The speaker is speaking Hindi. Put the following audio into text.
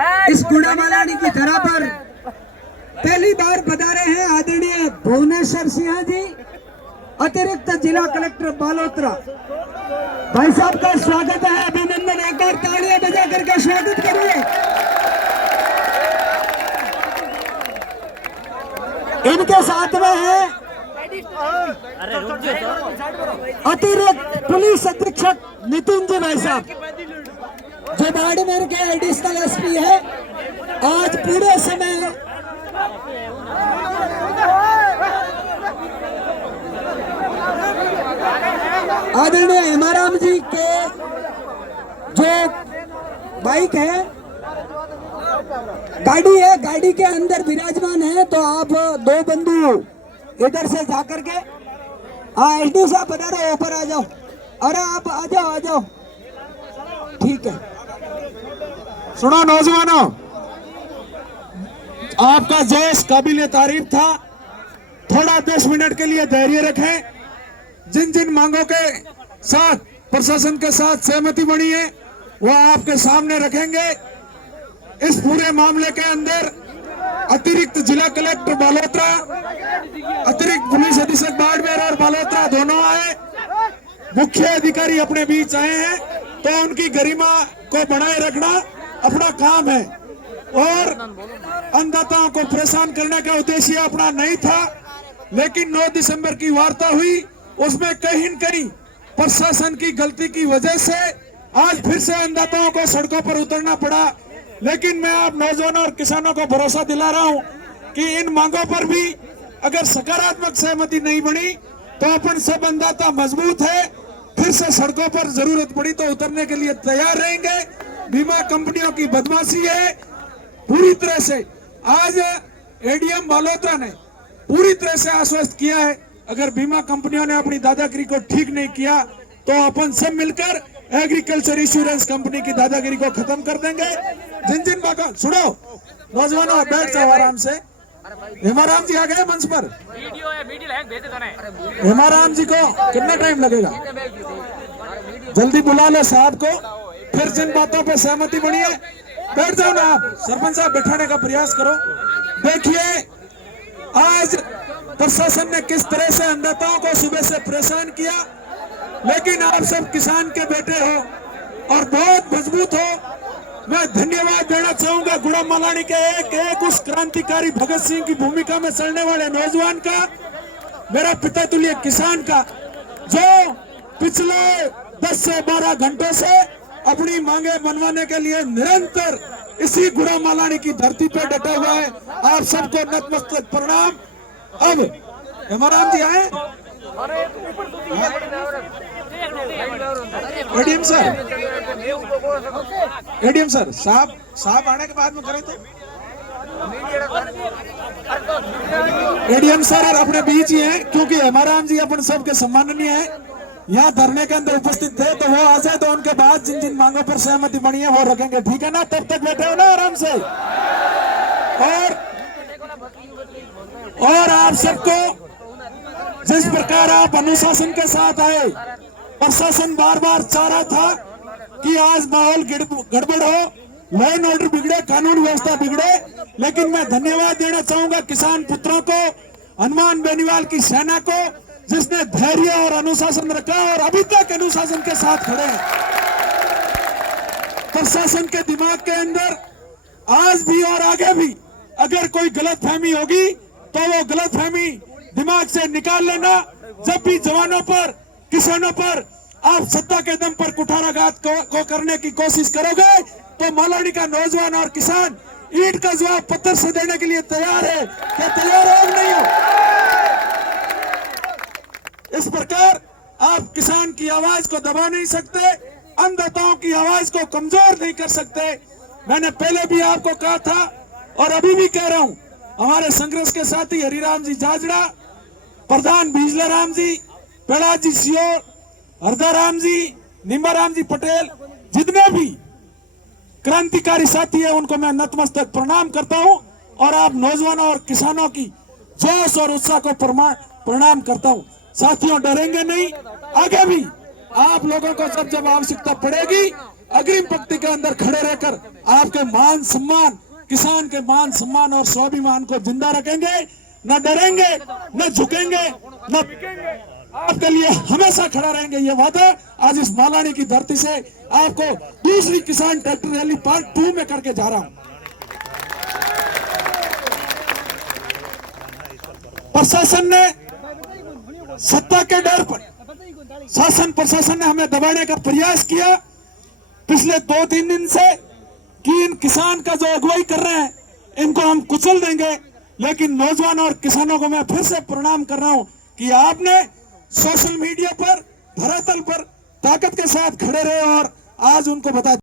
इस गुड़ामालानी की धरा पर पहली बार पधारे हैं आदरणीय भुवनेश्वर सिंह जी, अतिरिक्त जिला कलेक्टर बालोतरा। भाई साहब का स्वागत है, अभिनंदन। एक बार तालियां बजा करके स्वागत करिए। इनके साथ में है अतिरिक्त पुलिस अधीक्षक नितिन जी भाई साहब, जो बाड़मेर के एडिशनल एसपी है। आज पूरे समय आदरणीय हेमाराम जी के जो बाइक है, गाड़ी है, गाड़ी के अंदर विराजमान है। तो आप दो बंधु इधर से जाकर के एसडी साहब पधारो, ऊपर आ जाओ। अरे आप आ जाओ, आ जाओ, ठीक है। सुनो नौजवानों, आपका जोश काबिल तारीफ था। थोड़ा 10 मिनट के लिए धैर्य रखें। जिन जिन मांगों के साथ प्रशासन के साथ सहमति बनी है वो आपके सामने रखेंगे। इस पूरे मामले के अंदर अतिरिक्त जिला कलेक्टर बालोतरा, अतिरिक्त पुलिस अधीक्षक बाड़मेर और बालोतरा दोनों आए, मुख्य अधिकारी अपने बीच आए हैं। तो उनकी गरिमा को बनाए रखना अपना काम है और अन्नदाताओं को परेशान करने का उद्देश्य अपना नहीं था। लेकिन 9 दिसंबर की वार्ता हुई, उसमें कहीं न कहीं प्रशासन की गलती की वजह से आज फिर से अन्नदाताओं को सड़कों पर उतरना पड़ा। लेकिन मैं आप नौजवानों और किसानों को भरोसा दिला रहा हूं कि इन मांगों पर भी अगर सकारात्मक सहमति नहीं बनी तो अपन सब अन्नदाता मजबूत है, फिर से सड़कों पर जरूरत पड़ी तो उतरने के लिए तैयार रहेंगे। बीमा कंपनियों की बदमाशी है पूरी तरह से। आज एडीएम बालोतरा ने पूरी तरह से आश्वस्त किया है, अगर बीमा कंपनियों ने अपनी दादागिरी को ठीक नहीं किया तो अपन सब मिलकर एग्रीकल्चर इंश्योरेंस कंपनी की दादागिरी को खत्म कर देंगे। जिन जिन बातों सुनो नौजवानों, बैठ जाओ आराम से। हेमाराम जी आ गए मंच पर। हेमाराम जी को कितना टाइम लगेगा? जल्दी बुला लो साहब को। फिर जिन बातों पर सहमति बनी है बैठ जाओ ना आप। सरपंच साहब बैठाने का प्रयास करो। देखिए आज प्रशासन ने किस तरह से अन्नदाताओं को सुबह से परेशान किया, लेकिन आप सब किसान के बेटे हो और बहुत मजबूत हो। मैं धन्यवाद देना चाहूंगा गुड़ामालानी के एक उस क्रांतिकारी भगत सिंह की भूमिका में चलने वाले नौजवान का, मेरा पिता तुल्य किसान का, जो पिछले 10 से 12 घंटों से अपनी मांगे मनवाने के लिए निरंतर इसी गुड़ामालानी की धरती पे डटा हुआ है। आप सबको नतमस्तक प्रणाम। अब हेमाराम जी आए। एडीएम सर, एडीएम सर, साहब आने के बाद में करें तो एडीएम सर अपने बीच ही हैं, क्योंकि हेमाराम जी अपन सबके सम्माननीय है, यहाँ धरने के अंदर उपस्थित थे। तो वो आ जाए तो उनके बाद जिन जिन मांगों पर सहमति बनी है वो रखेंगे, ठीक है ना? तब तक बैठे हो ना आराम से। और आप सबको जिस प्रकार आप अनुशासन के साथ आए, प्रशासन बार बार चाह रहा था कि आज माहौल गड़बड़ हो, लॉ एंड ऑर्डर बिगड़े, कानून व्यवस्था बिगड़े। लेकिन मैं धन्यवाद देना चाहूंगा किसान पुत्रों को, हनुमान बेनीवाल की सेना को, जिसने धैर्य और अनुशासन रखा और अभी तक अनुशासन के साथ खड़े हैं। प्रशासन के दिमाग के अंदर आज भी और आगे भी अगर कोई गलतफहमी होगी तो वो गलतफहमी दिमाग से निकाल लेना। जब भी जवानों पर, किसानों पर आप सत्ता के दम पर कुठाराघात को करने की कोशिश करोगे तो मालानी का नौजवान और किसान ईंट का जवाब पत्थर से देने के लिए तैयार है। क्या तैयार हो नहीं हो? इस प्रकार आप किसान की आवाज को दबा नहीं सकते, अन्नदाताओं की आवाज को कमजोर नहीं कर सकते। मैंने पहले भी आपको कहा था और अभी भी कह रहा हूं, हमारे संघर्ष के साथी हरिराम जी जाजड़ा, प्रधान बिजलाराम जी, प्रहलाद जी सियोर, हरदाराम जी, निम्बाराम जी पटेल, जितने भी क्रांतिकारी साथी है उनको मैं नतमस्तक प्रणाम करता हूं और आप नौजवानों और किसानों की जोश और उत्साह को प्रणाम करता हूं। साथियों डरेंगे नहीं, आगे भी आप लोगों को जब आवश्यकता पड़ेगी अग्रिम पंक्ति के अंदर खड़े रहकर आपके मान सम्मान, किसान के मान सम्मान और स्वाभिमान को जिंदा रखेंगे। न डरेंगे, न झुकेंगे, न बिकेंगे, आपके लिए हमेशा खड़ा रहेंगे। ये वादा आज इस मालानी की धरती से आपको दूसरी किसान ट्रैक्टर रैली पार्ट 2 में करके जा रहा हूं। प्रशासन ने सत्ता के डर पर, शासन प्रशासन ने हमें दबाने का प्रयास किया पिछले 2-3 दिन से कि इन किसान का जो अगुवाई कर रहे हैं इनको हम कुचल देंगे। लेकिन नौजवान और किसानों को मैं फिर से प्रणाम कर रहा हूं कि आपने सोशल मीडिया पर, धरातल पर ताकत के साथ खड़े रहे और आज उनको बता